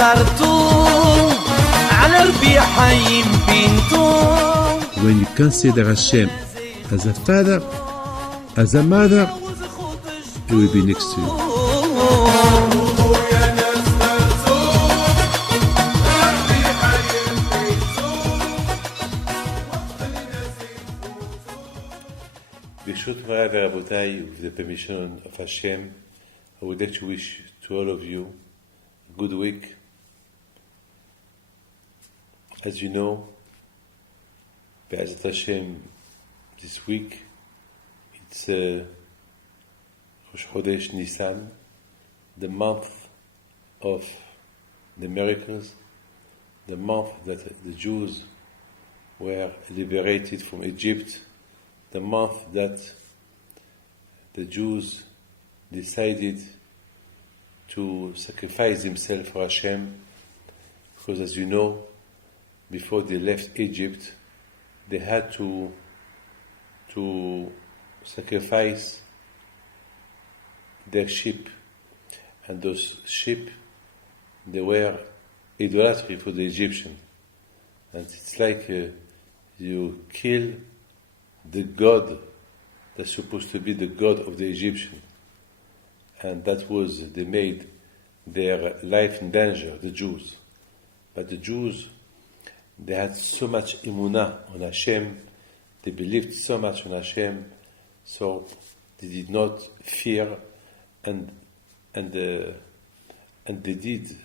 When you consider Hashem as a father, as a mother, He will be next to you. B'shut Moray v'Rabotai, with the permission of Hashem, I would like to wish to all of you a good week. As you know, Be'ezrat Hashem, this week, it's Rosh Chodesh Nisan, the month of the miracles, the month that the Jews were liberated from Egypt, the month that the Jews decided to sacrifice themselves for Hashem, because as you know, before they left Egypt, they had to sacrifice their sheep, and those sheep, they were idolatry for the Egyptian, and it's like you kill the god that's supposed to be the god of the Egyptian, and that was, they made their life in danger, the Jews. But the Jews, they had so much emunah on Hashem, they believed so much on Hashem, so they did not fear, and they did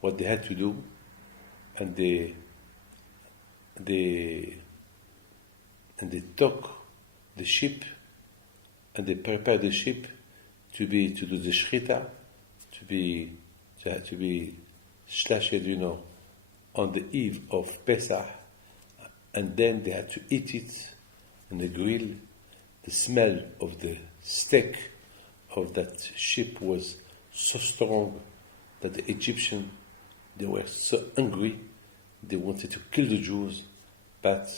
what they had to do, and they took the sheep, and they prepared the sheep to do the shrita, to be slashed, on the eve of Pesach, and then they had to eat it on the grill. The smell of the steak of that sheep was so strong that the Egyptians, they were so angry, they wanted to kill the Jews, but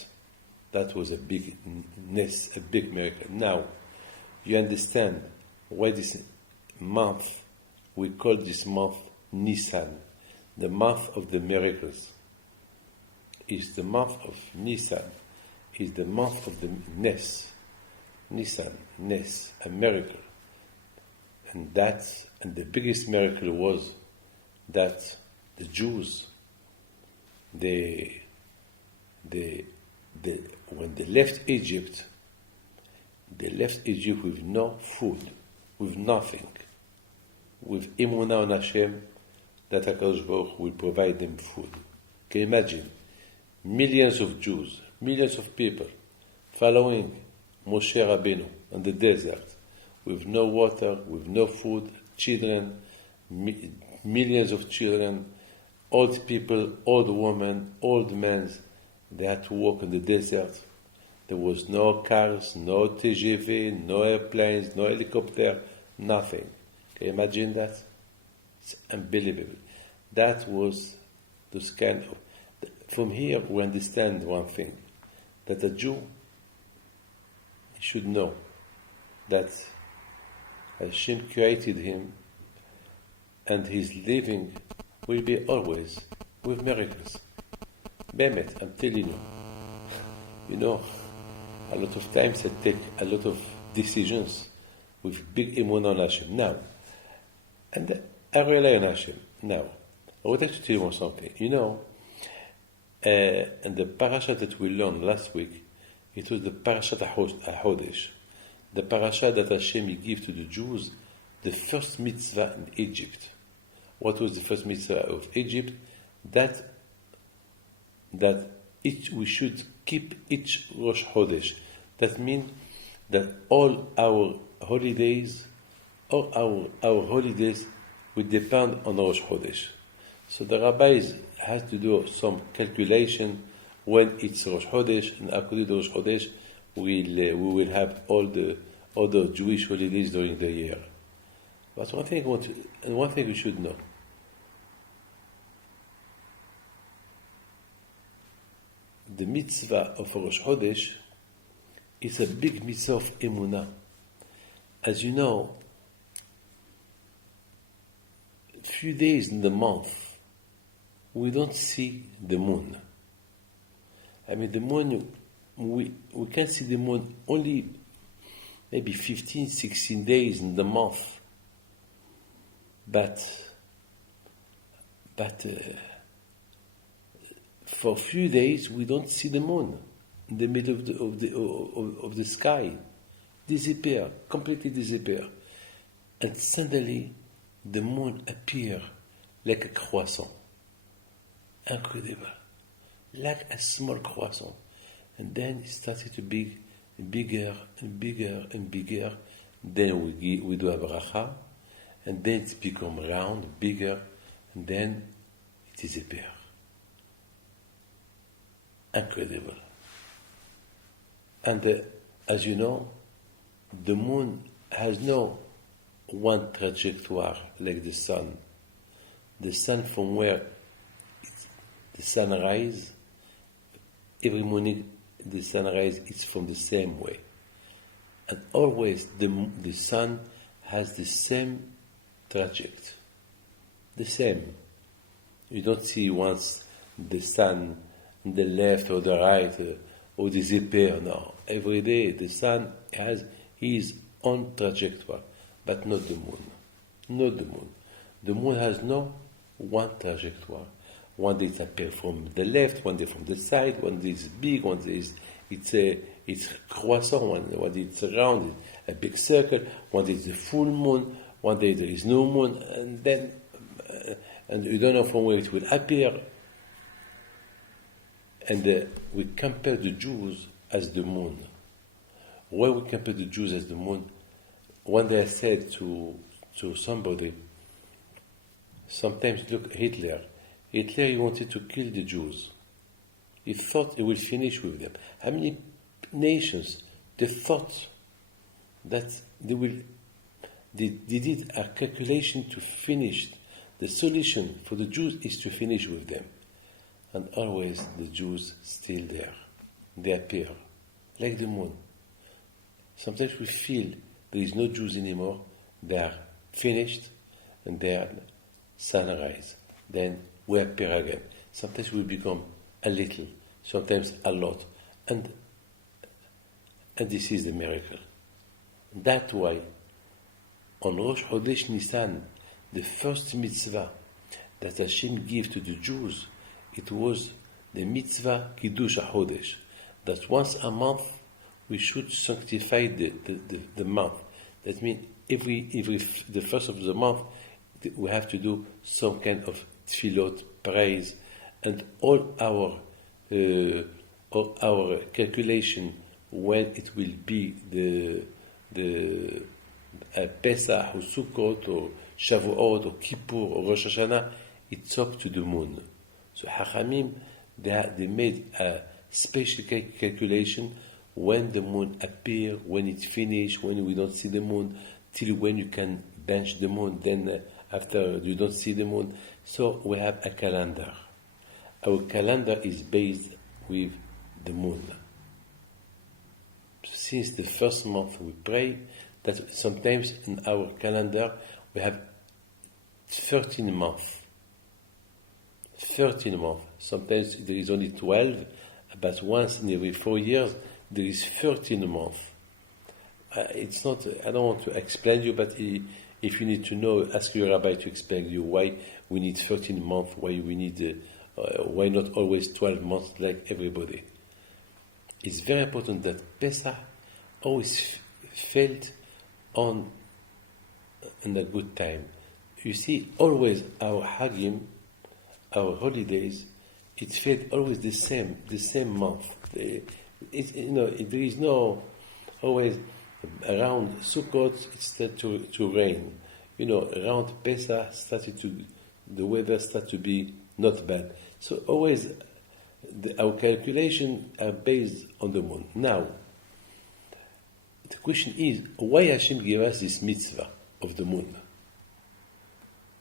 that was a big miracle. Now, you understand why this month, we call this month Nisan, the month of the miracles. Is the month of Nisan, is the month of the Nes. Nisan, Nes, a miracle. And the biggest miracle was that the Jews, when they left Egypt with no food, with nothing, with emunah on Hashem, that HaKadosh Baruch Hu will provide them food. Can you imagine? Millions of Jews, millions of people following Moshe Rabbeinu in the desert, with no water, with no food, children, millions of children, old people, old women, old men, they had to walk in the desert. There was no cars, no TGV, no airplanes, no helicopter, nothing. Can you imagine that? It's unbelievable. That was this kind of... From here we understand one thing, that a Jew should know that Hashem created him, and his living will be always with miracles. Bemet, I'm telling you. A lot of times I take a lot of decisions with big emunah on Hashem. Now, and I rely on Hashem. Now, I would like to tell you something. And the parasha that we learned last week, it was the parashat HaHodesh, the parasha that Hashem gave to the Jews, the first mitzvah in Egypt. What was the first mitzvah of Egypt? That we should keep each Rosh Chodesh. That means that all our holidays will depend on Rosh Chodesh. So the rabbis has to do some calculation when it's Rosh Chodesh, and according to Rosh Chodesh, we will have all the other Jewish holidays during the year. But one thing we should know: the mitzvah of Rosh Chodesh is a big mitzvah of emunah. As you know, few days in the month we don't see the moon. I mean, the moon, we can see the moon only maybe 15, 16 days in the month. But for a few days we don't see the moon in the middle of the sky. Disappear, completely disappear. And suddenly the moon appear like a croissant. Incredible. Like a small croissant. And then it started to be bigger and bigger and bigger. Then we do a bracha. And then it become round, bigger. And then it disappears. Incredible. And as you know, the moon has no one trajectoire like the sun. The sun, from where the sun rises, every morning the sunrise is from the same way. And always the sun has the same trajectory. The same. You don't see once the sun on the left or the right or disappear. No. Every day the sun has his own trajectory, but not the moon. Not the moon. The moon has no one trajectory. One day it appears from the left, one day from the side, one day it's big, one day it's croissant, one day it's round, a big circle, one day it's a full moon, one day there is no moon, and then and you don't know from where it will appear. And we compare the Jews as the moon. Why we compare the Jews as the moon? One day I said to somebody, sometimes look, Hitler, he wanted to kill the Jews. He thought he will finish with them. How many nations, they thought that they did a calculation to finish. The solution for the Jews is to finish with them. And always the Jews still there. They appear, like the moon. Sometimes we feel there is no Jews anymore. They are finished and they are sunrise. Then we appear again. Sometimes we become a little, sometimes a lot. And this is the miracle. That's why on Rosh Chodesh Nisan, the first mitzvah that Hashem gave to the Jews, it was the mitzvah Kiddush HaChodesh, that once a month we should sanctify the month. That means the first of the month we have to do some kind of tefillot, praise, and all our calculation when it will be the Pesach or Sukkot or Shavuot or Kippur or Rosh Hashanah, it's up to the moon. So Hachamim, they made a special calculation when the moon appear, when it finish, when we don't see the moon, till when you can bench the moon, then after you don't see the moon. So we have a calendar. Our calendar is based with the moon. Since the first month we pray, that sometimes in our calendar we have 13 months. 13 months. Sometimes there is only 12, but once in every 4 years there is 13 months. It's not. I don't want to explain you, but if you need to know, ask your rabbi to explain you why we need 13 months. Why we need. Why not always 12 months like everybody? It's very important that Pesach always felt on in a good time. You see, always our Hagim, our holidays, it felt always the same month. There is no always around Sukkot it started to rain. Around Pesach the weather started to be not bad. So always our calculations are based on the moon. Now, the question is, why Hashem gave us this mitzvah of the moon?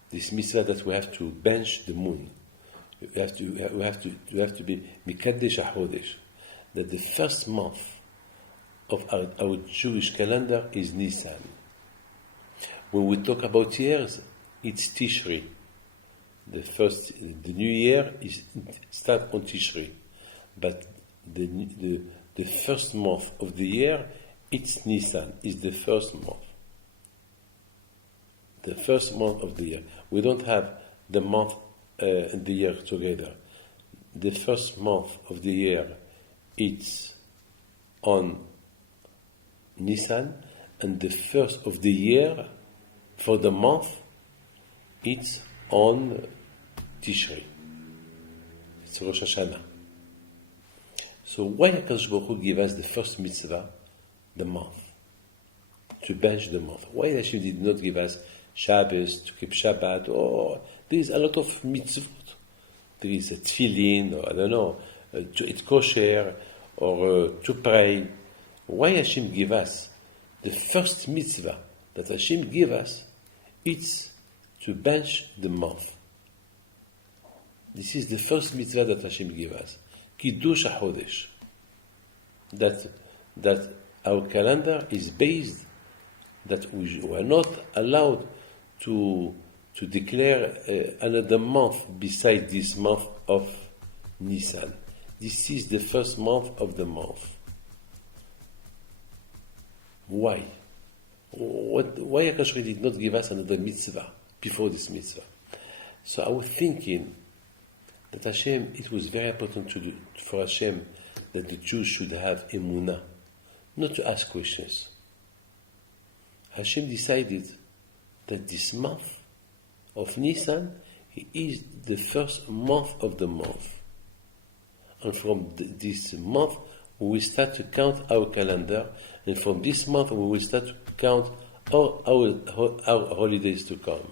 This mitzvah that we have to bench the moon. We have to be Mikadesh HaChodesh. That the first month of our Jewish calendar is Nisan. When we talk about years, it's Tishri. the new year is start on Tishri, but the first month of the year, it's Nisan, is the first month. The first month of the year. We don't have the month and the year together. The first month of the year, it's on Nisan, and the first of the year for the month, it's on Tishri. It's Rosh Hashanah. So why HaKadosh Baruch Hu give us the first mitzvah, the month, to bench the month? Why Hashem did not give us Shabbos, to keep Shabbat, or there is a lot of mitzvot. There is a tefillin, or I don't know, to eat kosher, or to pray. Why Hashem give us the first mitzvah that Hashem give us? It's to bench the month. This is the first mitzvah that Hashem give us. Kiddush HaChodesh. That our calendar is based, that we are not allowed to declare another month beside this month of Nisan. This is the first month of the month. Why? Why HaKadosh did not give us another mitzvah before this mitzvah? So I was thinking that Hashem, it was very important for Hashem that the Jews should have emunah, not to ask questions. Hashem decided that this month of Nisan is the first month of the month. And from this month, we will start to count our calendar, and from this month, we will start to count all our holidays to come.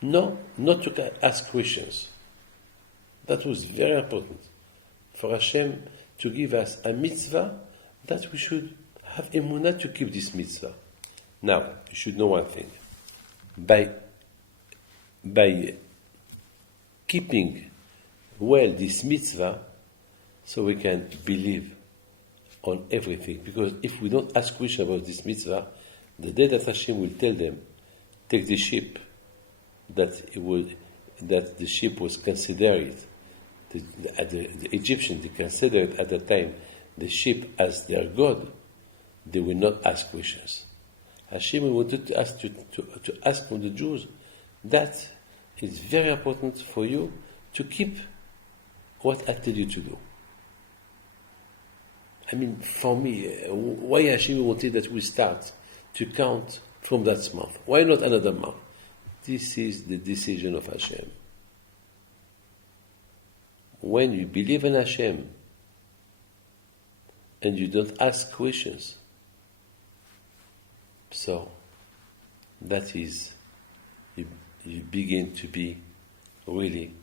No, not to ask questions. That was very important for Hashem to give us a mitzvah that we should have emunah to keep this mitzvah. Now, you should know one thing. By keeping well this mitzvah, so we can believe on everything. Because if we don't ask questions about this mitzvah, the day that Hashem will tell them, take the sheep, that the sheep was considered, the Egyptians, they considered at the time the sheep as their God, they will not ask questions. Hashem wanted to ask from the Jews that it's very important for you to keep what I tell you to do. I mean, for me, why Hashem wanted that we start to count from that month? Why not another month? This is the decision of Hashem. When you believe in Hashem and you don't ask questions, so that is, you begin to be really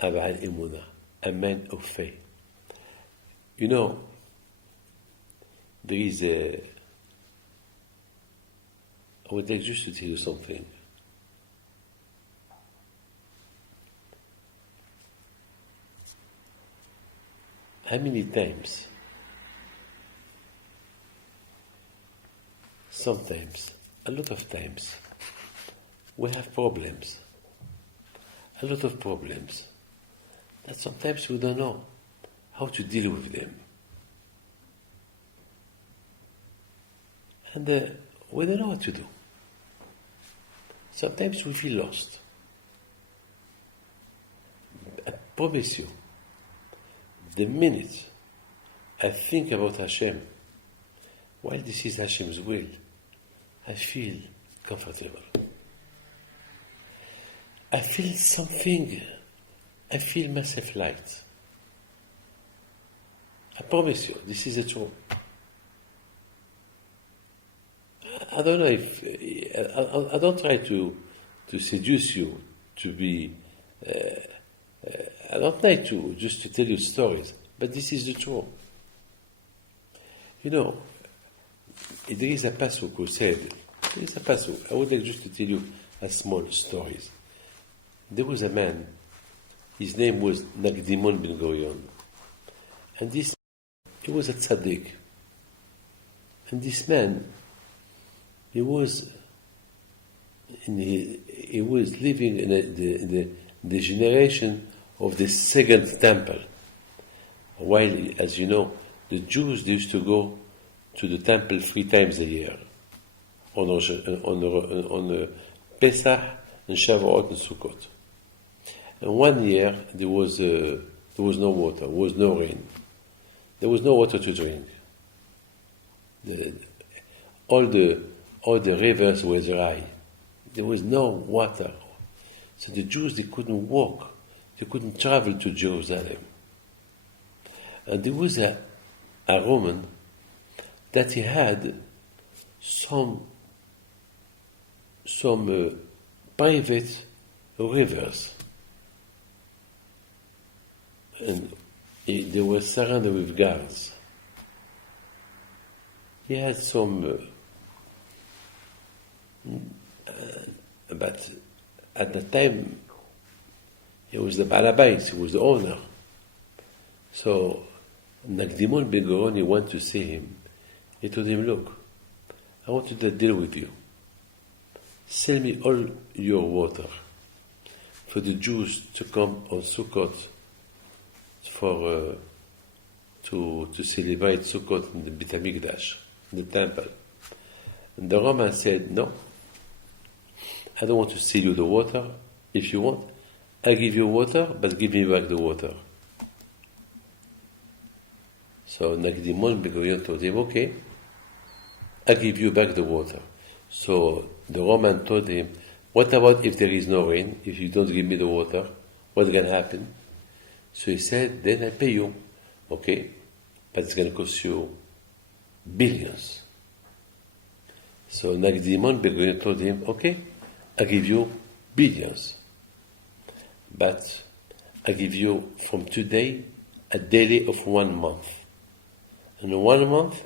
a Ba'al Emunah, a man of faith. You know, there is I would like just to tell you something. How many times, sometimes, a lot of times, we have problems, a lot of problems, that sometimes we don't know how to deal with them. And we don't know what to do. Sometimes we feel lost. I promise you, the minute I think about Hashem, while this is Hashem's will, I feel comfortable. I feel something. I feel myself light. I promise you, this is the truth. I don't know if I don't try to seduce you to be. I don't like to just to tell you stories, but this is the truth. You know, there is a pasuk who said, there is a pasuk. I would like just to tell you a small story. There was a man. His name was Nagdimon Ben Gurion, and he was a tzaddik. And this man, he was And he was living in the generation of the second temple. While, as you know, the Jews used to go to the temple 3 times a year, on Pesach and Shavuot and Sukkot. And one year there was no water, there was no rain, there was no water to drink. All the rivers were dry. There was no water. So the Jews, they couldn't walk. They couldn't travel to Jerusalem. And there was a Roman that he had some private rivers. And they were surrounded with guards. He had some... but at the time, he was the Balabais, he was the owner. So, Nagdimon ben Gurion, he went to see him. He told him, look, I want to deal with you. Sell me all your water for the Jews to come on Sukkot to celebrate Sukkot in the Beit HaMikdash, in the temple. And the Roman said, no, I don't want to sell you the water. If you want, I give you water, but give me back the water. So Nagdimon ben Gurion told him, okay, I give you back the water. So the Roman told him, what about if there is no rain? If you don't give me the water, what's going to happen? So he said, then I pay you. Okay, but it's going to cost you billions. So Nagdimon ben Gurion told him, okay, I give you billions. But I give you from today a daily of 1 month. And 1 month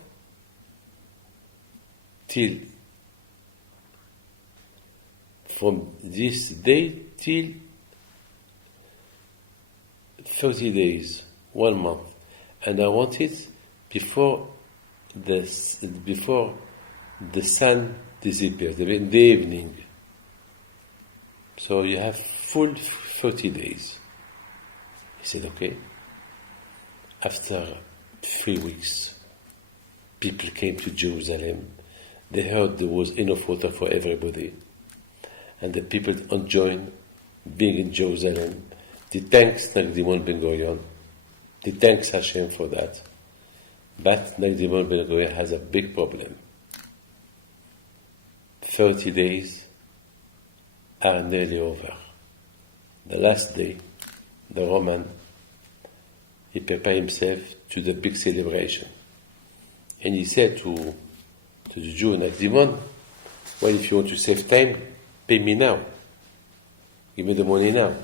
till from this day till 30 days, 1 month. And I want it before the sun disappears, in the evening. So you have full 30 days. He said, okay. After 3 weeks, people came to Jerusalem. They heard there was enough water for everybody. And the people enjoyed being in Jerusalem. They thanked Nagdimon ben Gurion. They thanked Hashem for that. But Nagdimon ben Gurion has a big problem. 30 days are nearly over. The last day, the Roman, he prepared himself to the big celebration. And he said to the Jew, Nagdimon, well, if you want to save time, pay me now. Give me the money now.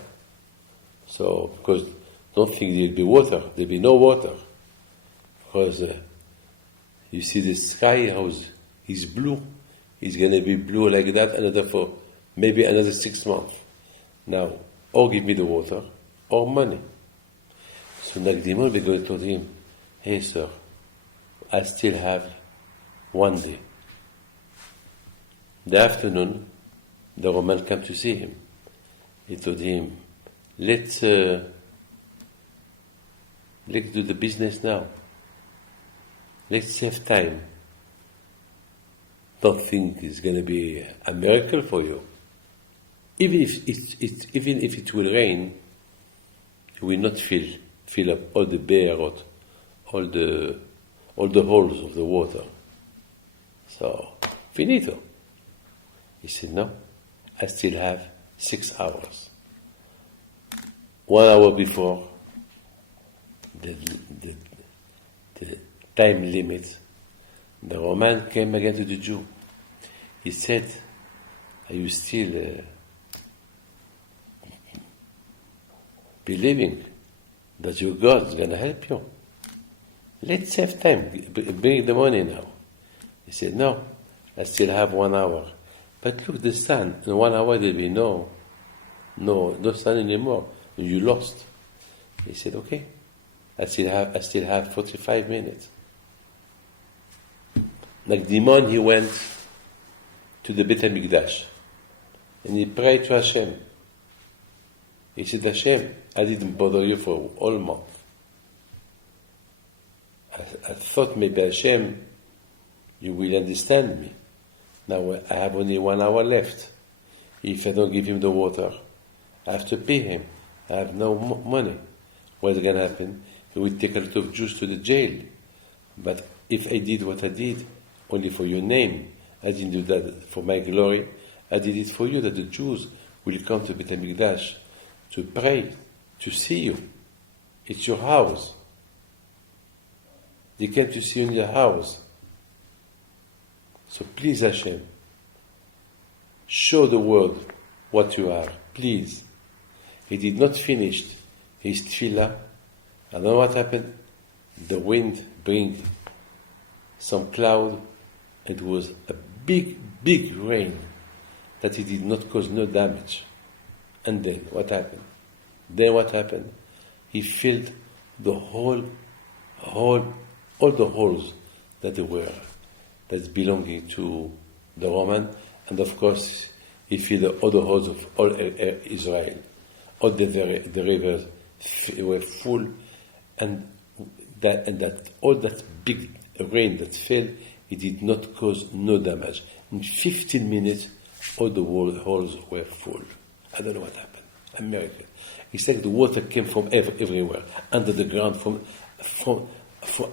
So, because don't think there'll be water. There'll be no water. Because you see the sky, how it's blue. It's going to be blue like that maybe another 6 months. Now, or give me the water, or money. So Nagdimon ben Gurion told him, hey sir, I still have 1 day. The afternoon, the Roman came to see him. He told him, let's do the business now. Let's save time. Don't think it's going to be a miracle for you. Even if it will rain, you will not fill up all the bear, all the holes of the water. So, finito. He said, no, I still have 6 hours. 1 hour before the time limit, the Roman came again to the Jew. He said, are you still believing that your God is going to help you? Let's save time. Bring the money now. He said, no, I still have 1 hour. But look, the sun, in 1 hour there will be no sun anymore. You lost. He said, okay, I still have 45 minutes. Nagdimon, he went to the Beit HaMikdash. and he prayed to Hashem. He said, Hashem, I didn't bother you for all month. I thought maybe Hashem, you will understand me. Now I have only 1 hour left. If I don't give him the water, I have to pay him. I have no money. What's going to happen? He will take a lot of Jews to the jail. But if I did what I did, only for your name, I didn't do that for my glory. I did it for you, that the Jews will come to Beit HaMikdash to pray, to see you. It's your house. They came to see you in your house. So please, Hashem, show the world what you are. Please. He did not finish his tefillah. I don't know what happened. The wind bring some cloud. It was a big, big rain that it did not cause no damage. And then what happened? He filled the all the holes that's belonging to the Roman, and of course he filled all the holes of all Israel. All the rivers were full, and that all that big rain that fell, it did not cause no damage. In 15 minutes, all the holes were full. I don't know what happened. A miracle. It's like the water came from everywhere, under the ground, from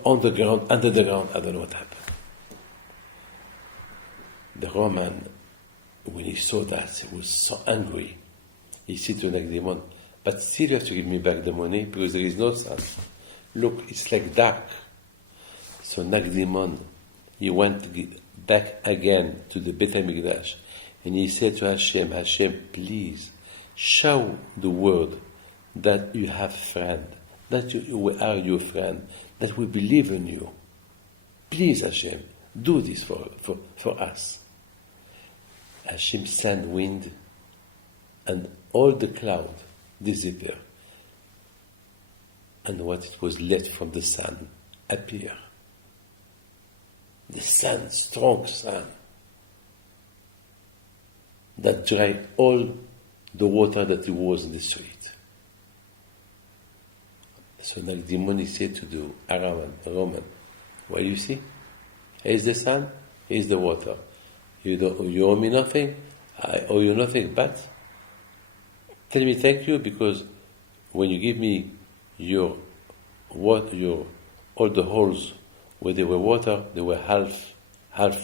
on the ground, under the ground. I don't know what happened. The Roman, when he saw that, he was so angry. He said to Nagdimon, but still you have to give me back the money because there is no sun. Look, it's like dark. So Nagdimon, he went back again to the Beit HaMikdash, and he said to Hashem, Hashem, please show the world that you have friend, that you are your friend, that we believe in you. Please, Hashem, do this for us. Hashem sent wind, and all the cloud disappeared. And what it was left from the sun appeared. The sun, strong sun, that dried all the water that was in the street. So Nagdimon said to the Roman, well, you see, here's the sun, here's the water. You owe me nothing, I owe you nothing, but tell me thank you, because when you give me all the holes where there were water, they were half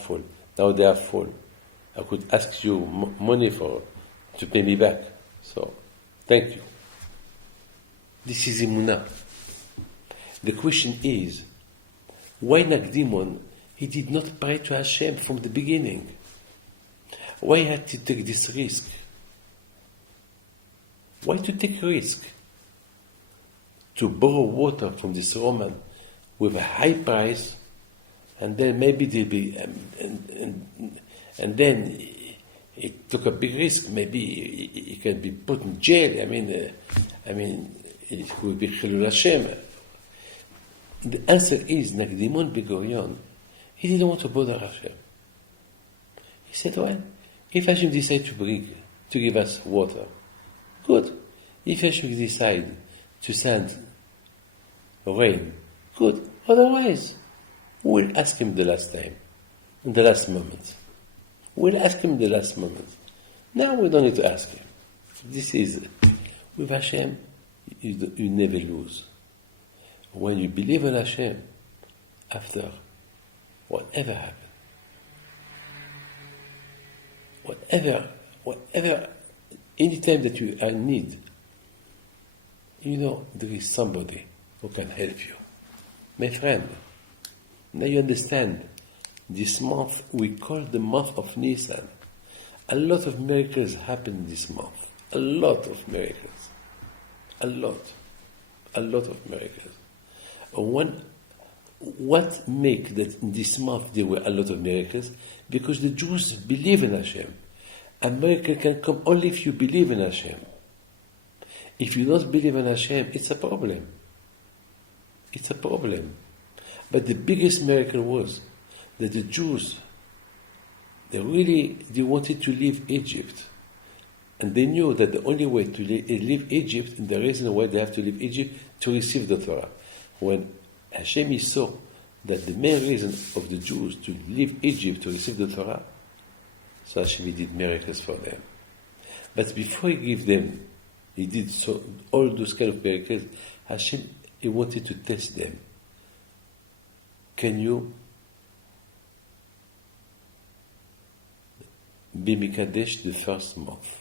full. Now they are full. I could ask you money to pay me back. So, thank you. This is Emunah. The question is, why Nagdimon, he did not pray to Hashem from the beginning? Why had to take this risk? Why to take risk? To borrow water from this Roman with a high price, and then maybe they'll be, and then he took a big risk. Maybe he can be put in jail. I mean, it will be Chilul Hashem. The answer is Nagdimon Ben-Gurion. He didn't want to bother Hashem. He said, well, if Hashem decides to give us water, good. If Hashem decides to send rain, good. Otherwise, we'll ask him the last time, in the last moment. We'll ask him the last moment. Now we don't need to ask him. This is, with Hashem, you never lose. When you believe in Hashem, after whatever happens, whatever, any time that you are in need, there is somebody who can help you. My friend, now you understand, this month we call the month of Nisan. A lot of miracles happen this month. A lot of miracles. A lot of miracles. What make that in this month there were a lot of miracles? Because the Jews believe in Hashem. A miracle can come only if you believe in Hashem. If you don't believe in Hashem, it's a problem. It's a problem. But the biggest miracle was that the Jews, they wanted to leave Egypt. And they knew that the only way to leave Egypt, and the reason why they have to leave Egypt, to receive the Torah. When Hashem saw that the main reason of the Jews to leave Egypt to receive the Torah, so Hashem did miracles for them. But before he gave them, he did all those kind of miracles, Hashem, he wanted to test them. Can you be Mikadesh the first month?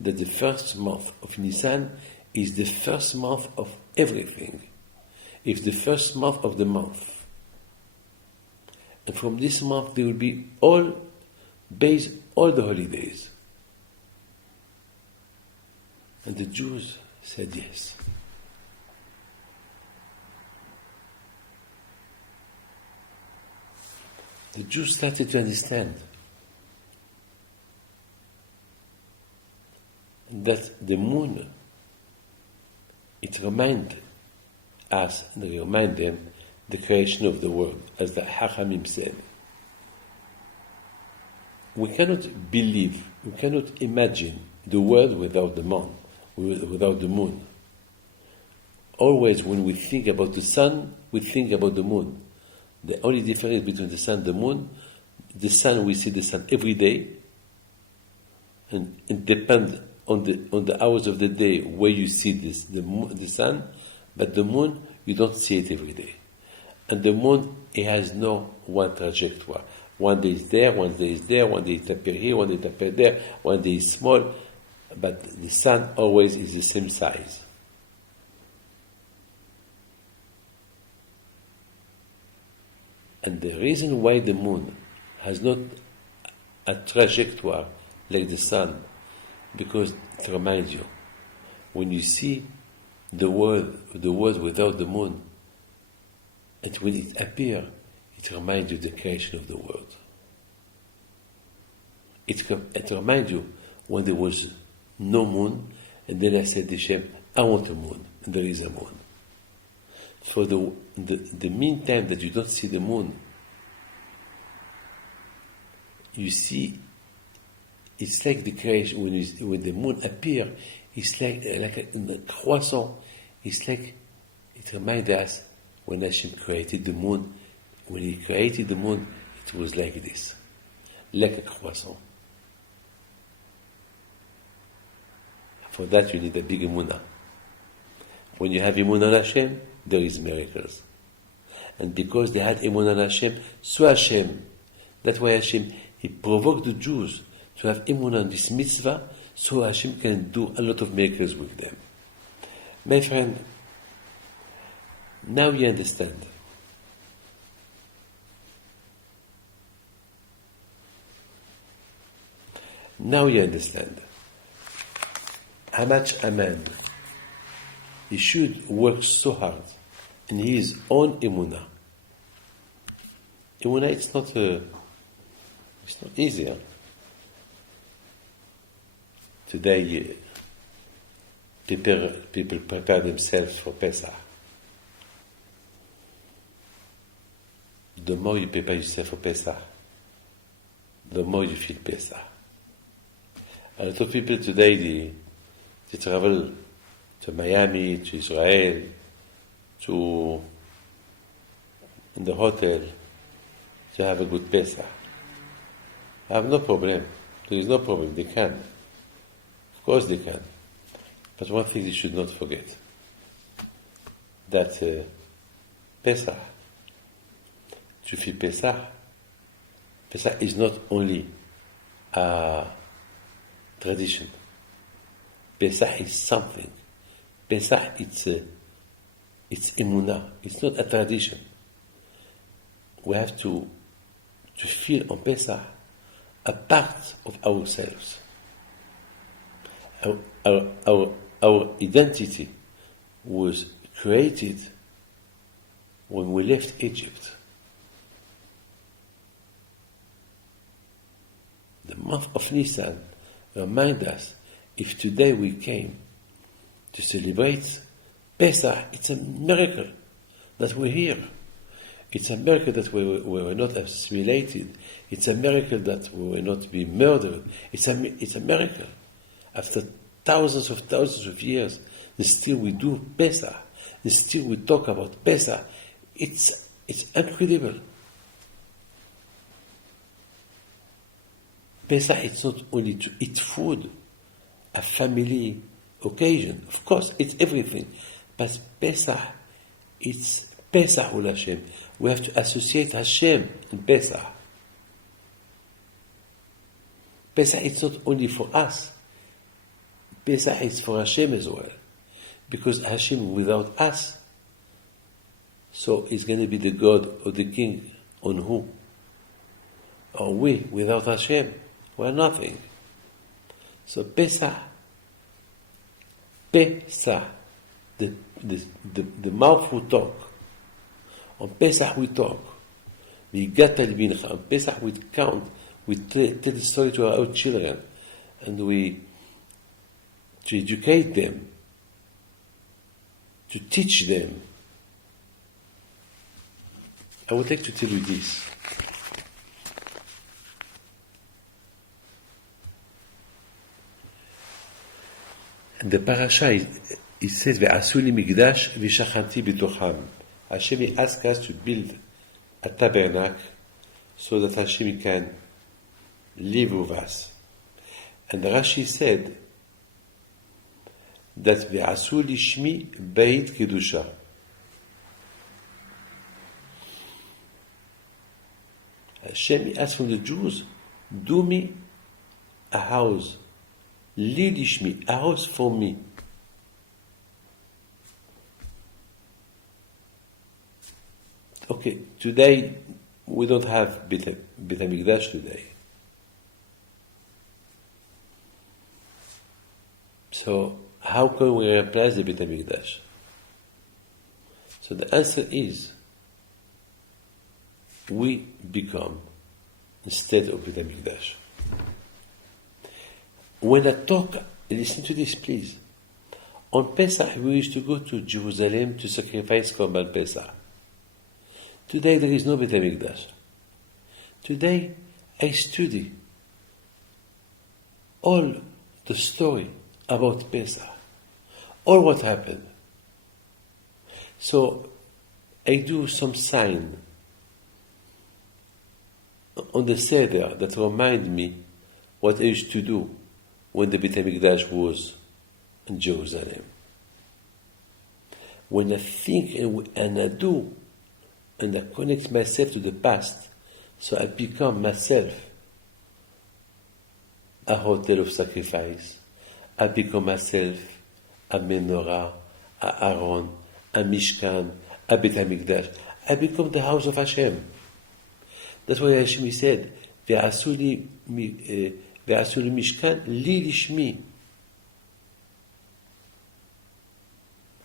That the first month of Nisan is the first month of everything. It's the first month of the month. And from this month there will be all the holidays. And the Jews said yes. The Jews started to understand that the moon, it reminds us and remind them the creation of the world, as the Hachamim said. We cannot believe, we cannot imagine the world without the moon, without the moon. Always when we think about the sun, we think about the moon. The only difference between the sun and the sun, we see the sun every day, and it depends on the hours of the day where you see the sun, but the moon, you don't see it every day. And the moon, it has no one trajectory. One day is there, one day is there, one day it appears here, one day it appears there, one day is small, but the sun always is the same size. And the reason why the moon has not a trajectory like the sun, because it reminds you, when you see the world without the moon, and when it appears, it reminds you of the creation of the world. It reminds you when there was no moon, and then I said to Hashem, I want a moon, and there is a moon. For the meantime that you don't see the moon, you see, it's like the creation, when the moon appears, it's like a croissant. It's like, it reminds us when Hashem created the moon. When he created the moon, it was like this, like a croissant. For that you need a big emunah. When you have emunah on Hashem, there is miracles. And because they had emunah on Hashem, so Hashem, that's why Hashem, he provoked the Jews to have emunah on this mitzvah, so Hashem can do a lot of miracles with them. My friend, now you understand. Now you understand how much a man, he should work so hard in his own emunah. Emunah, it's not easy. Huh? Today, people prepare themselves for Pesach. The more you prepare yourself for Pesach, the more you feel Pesach. A lot of people today, they travel to Miami, to Israel, to in the hotel to have a good Pesach. I have no problem. There is no problem. They can. Of course they can. But one thing they should not forget, that Pesach, to feel Pesach is not only a tradition. Pesach is something. Pesach, it's emunah. It's not a tradition. We have to feel on Pesach a part of ourselves. Our identity was created when we left Egypt. The month of Nisan reminds us, if today we came to celebrate Pesach, it's a miracle that we're here. It's a miracle that we were not assimilated. It's a miracle that we were not being murdered. It's a miracle. After thousands of years, and still we do Pesach. And still we talk about Pesach. It's incredible. Pesach, it's not only to eat food, a family occasion. Of course, it's everything. But Pesach, it's Pesach ul Hashem. We have to associate Hashem in Pesach. Pesach, it's not only for us. Pesach is for Hashem as well. Because Hashem without us, so it's going to be the God or the King on who? Or we without Hashem? We're nothing. So Pesach, the mouth will talk. On Pesach we talk. On Pesach we count. We tell the story to our own children, and to educate them, to teach them. I would like to tell you this. In the parasha, it says, "Ve'asu li migdash v'shachanti b'tocham." Hashem asked us to build a tabernacle so that Hashem can live with us. And Rashi said that ve'asu lishmi beit kedusha. Hashem asked from the Jews, do me a house, li lishmi, a house for me. Okay, today we don't have Beit HaMikdash today. So how can we replace the Beit HaMikdash? So the answer is, we become instead of Beit HaMikdash. When I talk, listen to this please. On Pesach we used to go to Jerusalem to sacrifice Korban Pesach. Today there is no Beit HaMikdash. Today I study all the story about Pesach, all what happened. So I do some sign on the Seder that remind me what I used to do when the Beit HaMikdash was in Jerusalem. When I think and I do, and I connect myself to the past, so I become myself a hotel of sacrifice. I become myself a menorah, a Aaron, a Mishkan, a Beit HaMikdash. I become the house of Hashem. That's why Hashem said, "Ve'asu li Mishkan li lishmi."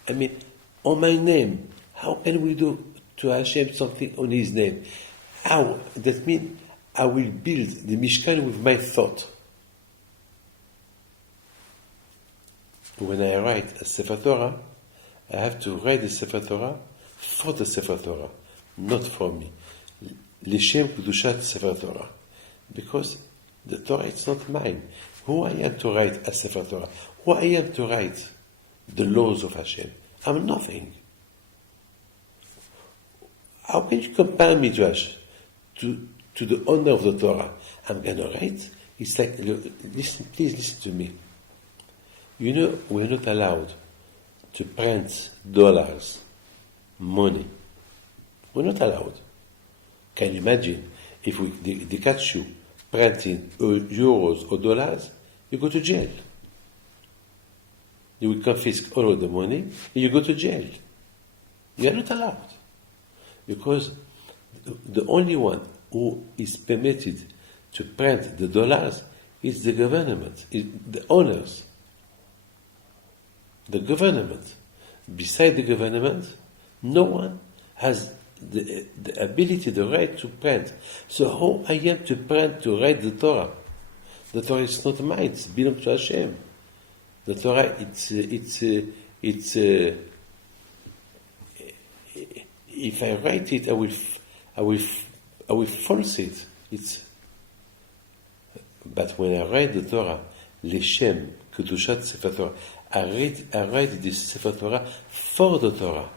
I mean, on my name. How can we do to Hashem something on His name? How? That means I will build the Mishkan with my thought. When I write a Sefer Torah, I have to write the Sefer Torah for the Sefer Torah, not for me. L'shem Kedushat Sefer Torah. Because the Torah is not mine. Who I am to write a Sefer Torah? Who I am to write the laws of Hashem? I'm nothing. How can you compare me to Hashem, to the owner of the Torah? I'm going to write. It's like, please listen to me. You know, we're not allowed to print dollars, money. We're not allowed. Can you imagine if they catch you printing euros or dollars, you go to jail. You will confiscate all of the money and you go to jail. You are not allowed. Because the only one who is permitted to print the dollars is the government, is the owners. The government. Beside the government, no one has the ability, the right to print. So how I am to print, to write the Torah? The Torah is not mine, it belongs to Hashem. The Torah, if I write it, I will false it. But when I write the Torah, Leshem Kedushat Sefer Torah, I write this Sefer Torah for the Torah.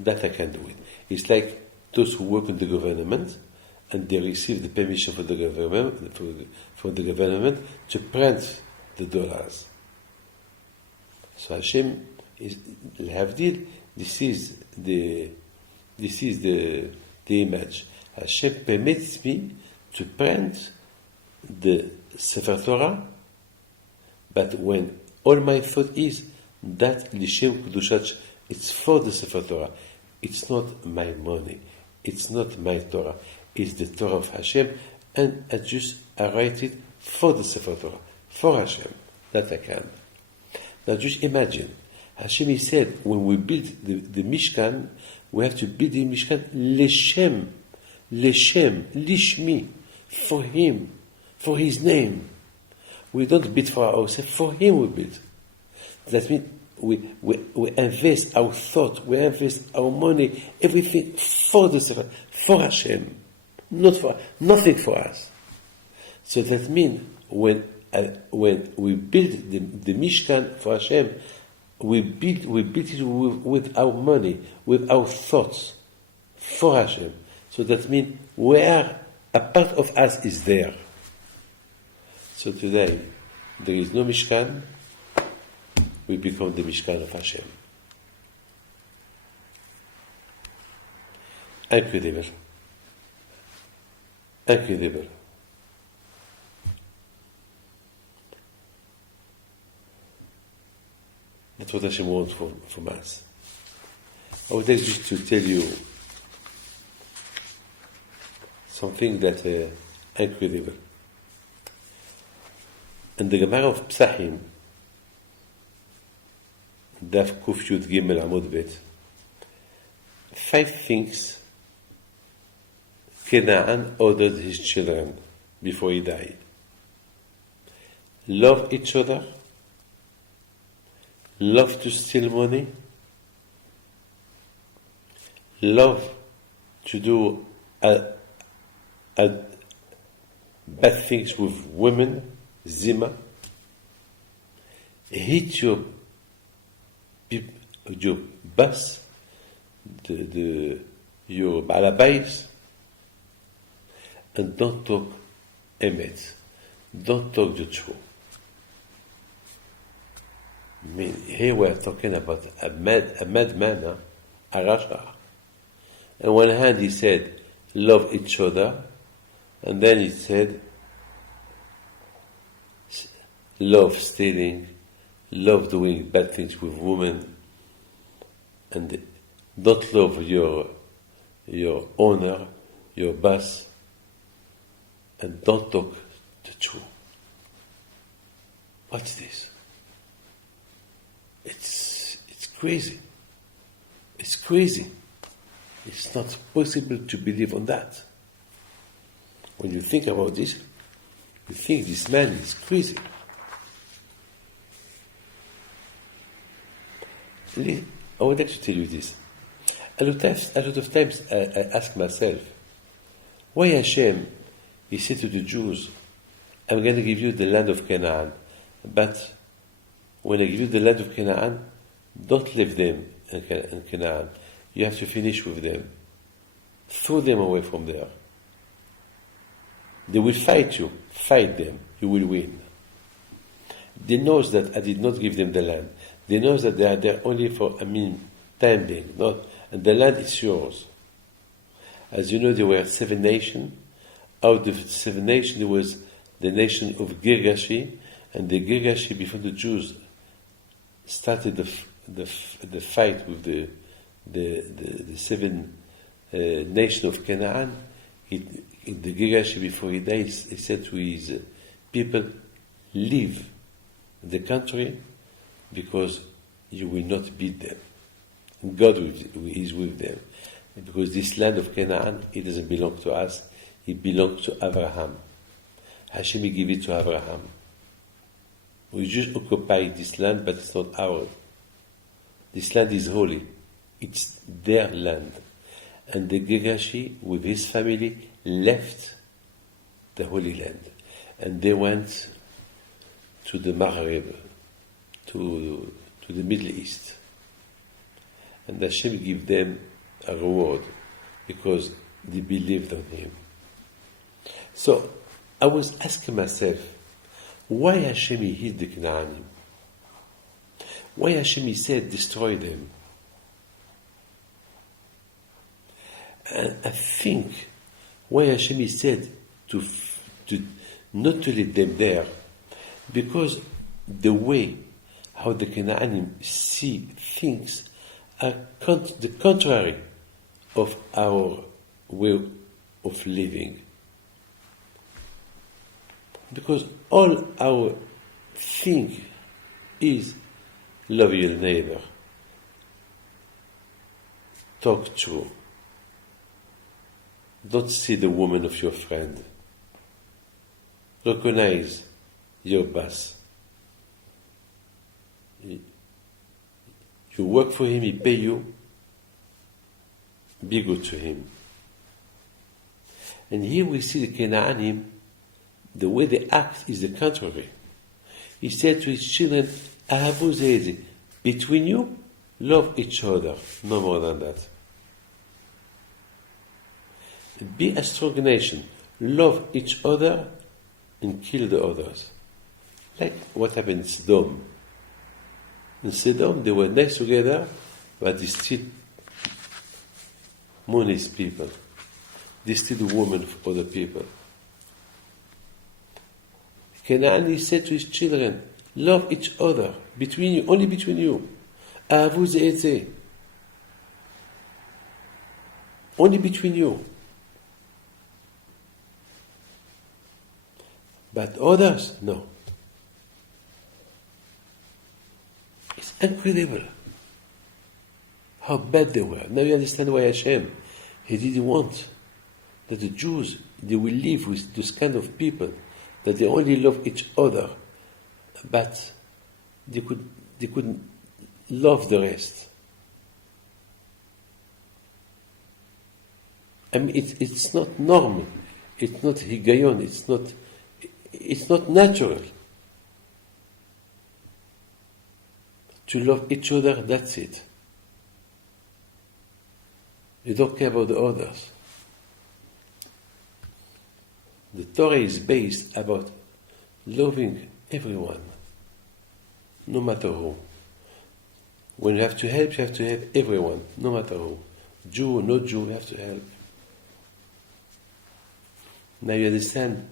That I can do it. It's like those who work in the government and they receive the permission for the government to print the dollars. So Hashem is L'Havdil. This is the image. Hashem permits me to print the Sefer Torah, but when all my thought is that L'Shem Kedushat, it's for the Sefer Torah. It's not my money. It's not my Torah. It's the Torah of Hashem, and I write it for the Sefer Torah, for Hashem. That I can. Now just imagine, Hashem, he said, when we build the Mishkan, we have to build the Mishkan Leshem, Lishmi, for Him, for His name. We don't build for ourselves, for Him we build. That means we invest our thought, we invest our money, everything for the Sefer, for Hashem, nothing for us. So that means when we build the Mishkan for Hashem, we build it with our money, with our thoughts, for Hashem. So that means where a part of us is there. So today, there is no Mishkan, we become the Mishkan of Hashem. Incredible. Incredible. That's what Hashem wants from us. I would like just to tell you something that incredible. In the Gemara of Psachim, Daf Kuf Yud Gimel Amud Bet, 5 things Canaan ordered his children before he died. Love each other, love to steal money, love to do bad things with women, zima, hit your boss, your balabais, and don't talk emet, don't talk the truth. I mean, here we are talking about a madman, a rasha. On one hand, he said, love each other, and then he said, love stealing, love doing bad things with women, and don't love your owner, your boss, and don't talk the truth. What's this? It's crazy. It's crazy. It's not possible to believe on that. When you think about this, you think this man is crazy. I would like to tell you this. A lot of times I ask myself, why Hashem, he said to the Jews, I'm going to give you the land of Canaan, but when I give you the land of Canaan, don't leave them in Canaan. You have to finish with them. Throw them away from there. They will fight you. Fight them. You will win. They know that I did not give them the land. They know that they are there only for, time being. And the land is yours. As you know, there were 7 nations. Out of the 7 nations, there was the nation of Girgashi, and the Girgashi, before the Jews started the fight with the 7 nation of Canaan, the Girgashi, before he died, he said to his people, leave the country because you will not beat them. God is with them. Because this land of Canaan, it doesn't belong to us, it belongs to Abraham. Hashem gave it to Abraham. We just occupy this land, but it's not ours. This land is holy. It's their land. And the Girgashi, with his family, left the Holy Land. And they went to the Maghreb, to the Middle East. And Hashem gave them a reward because they believed on Him. So I was asking myself, why Hashem hid the Canaanim? Why Hashem said destroy them? And I think why Hashem said to not to let them there, because the way how the Canaanim see things are the contrary of our way of living. Because all our thing is love your neighbor, talk true, don't see the woman of your friend, recognize your boss. You work for him, he pay you, be good to him. And here we see the Canaanim, the way they act is the contrary. He said to his children, Ahavu ze'ezi, between you, love each other, no more than that. Be a strong nation, love each other and kill the others. Like what happened in Sodom. In Sodom, they were next together, but they still money's people. They still the women of other people. Canaan said to his children, love each other, between you, only between you. Ahavu ze'ezi. Only between you. But others, no. It's incredible how bad they were. Now you understand why Hashem, He didn't want that the Jews, they will live with those kind of people, that they only love each other, but they couldn't love the rest. I mean, it's not normal. It's not higayon. It's not natural to love each other. That's it. You don't care about the others. The Torah is based about loving everyone, no matter who. When you have to help everyone, no matter who. Jew or no Jew, you have to help. Now you understand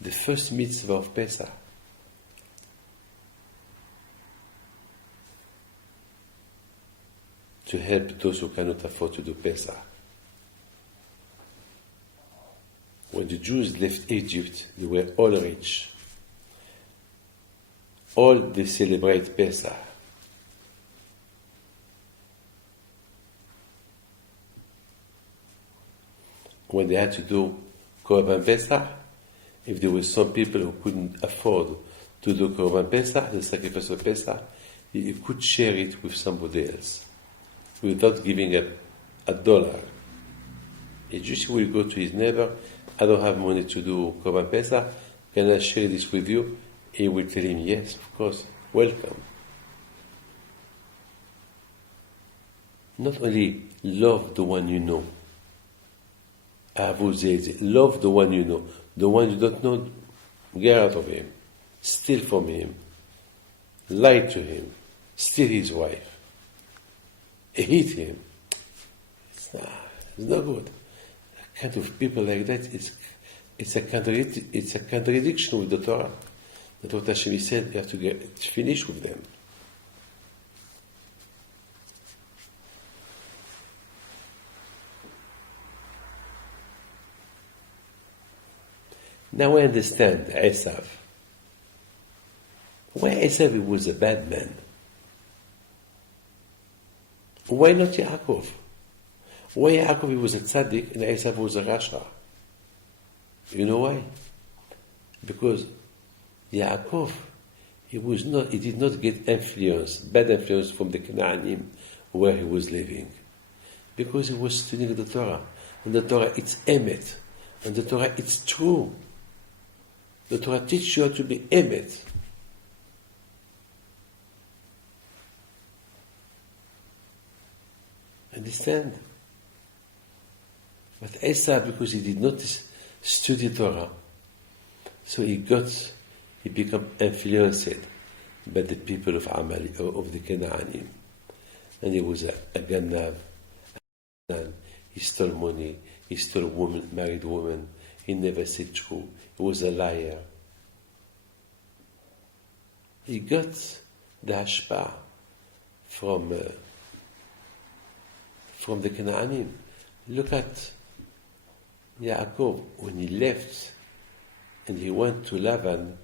the first mitzvah of Pesach. To help those who cannot afford to do Pesach. When the Jews left Egypt, they were all rich. All they celebrate Pesach. When they had to do Korban Pesach, if there were some people who couldn't afford to do Korban Pesach, the sacrifice of Pesach, he could share it with somebody else without giving a dollar. A Jew will go to his neighbor, I don't have money to do Korban Pesach, can I share this with you? He will tell him, yes, of course, welcome. Not only love the one you know, love the one you know. The one you don't know, get out of him, steal from him, lie to him, steal his wife, hate him. It's not good. The kind of people like that, it's a contradiction with the Torah. That's what Hashem said, you have to get finished with them. Now I understand Esav. Why Esav was a bad man? Why not Yaakov? Why Yaakov was a tzaddik and Esav was a rasha? You know why? Because Yaakov, he did not get bad influence from the Canaanim where he was living. Because he was studying the Torah. And the Torah, it's emet. And the Torah, it's true. The Torah teaches you how to be emet. Understand? But Esau, because he did not study Torah, so he became influenced by the people of of the Canaanim. And he was a Ganav. He stole money. He stole married woman. He never said true. He was a liar. He got the hashpah from the Canaanim. Look at Yaakov when he left and he went to Lavan,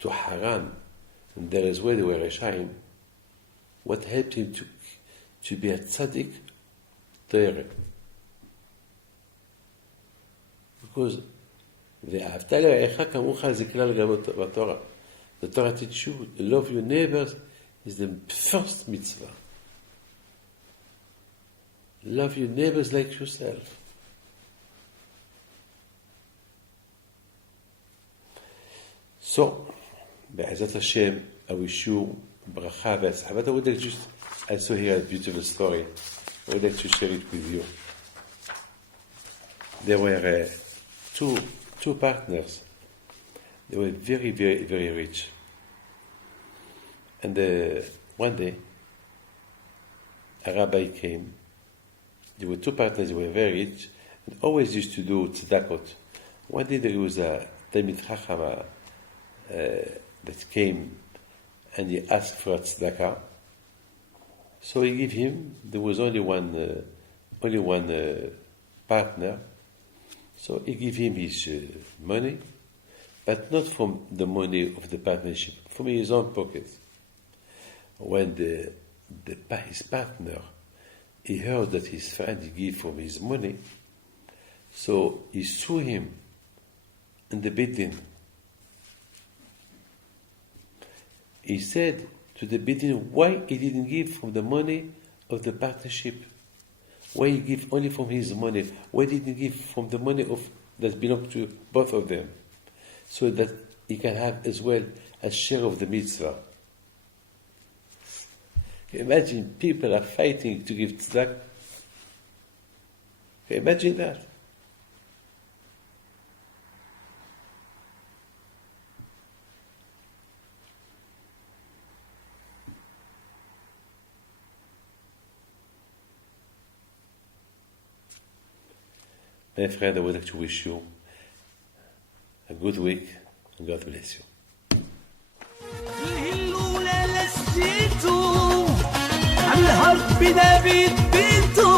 to Haran, and there is where they were Reshaim. What helped him to be a tzaddik there? Because the Torah teaches you, love your neighbors is the first mitzvah. Love your neighbors like yourself. So, Be'ezat Hashem, I wish you bracha v'etzlah. But I would like I saw here a beautiful story. I would like to share it with you. There were two partners. They were very, very, very rich. And one day, a rabbi came. There were two partners, they were very rich, and always used to do tzedakot. One day there was a Talmid Chacham that came and he asked for a tzedakah. So he gave him, there was only one partner, so he gave him his money, but not from the money of the partnership, from his own pocket. When his partner, he heard that his friend gave from his money, so he sued him in the Beit Din. He said to the Beit Din why he didn't give from the money of the partnership. Why he gave only from his money? Why didn't he give from the money that belonged to both of them? So that he can have as well a share of the mitzvah. Imagine people are fighting to give tzedakah. Imagine that. My friend, I would like to wish you a good week and God bless you. الهرب بنا بيت بيته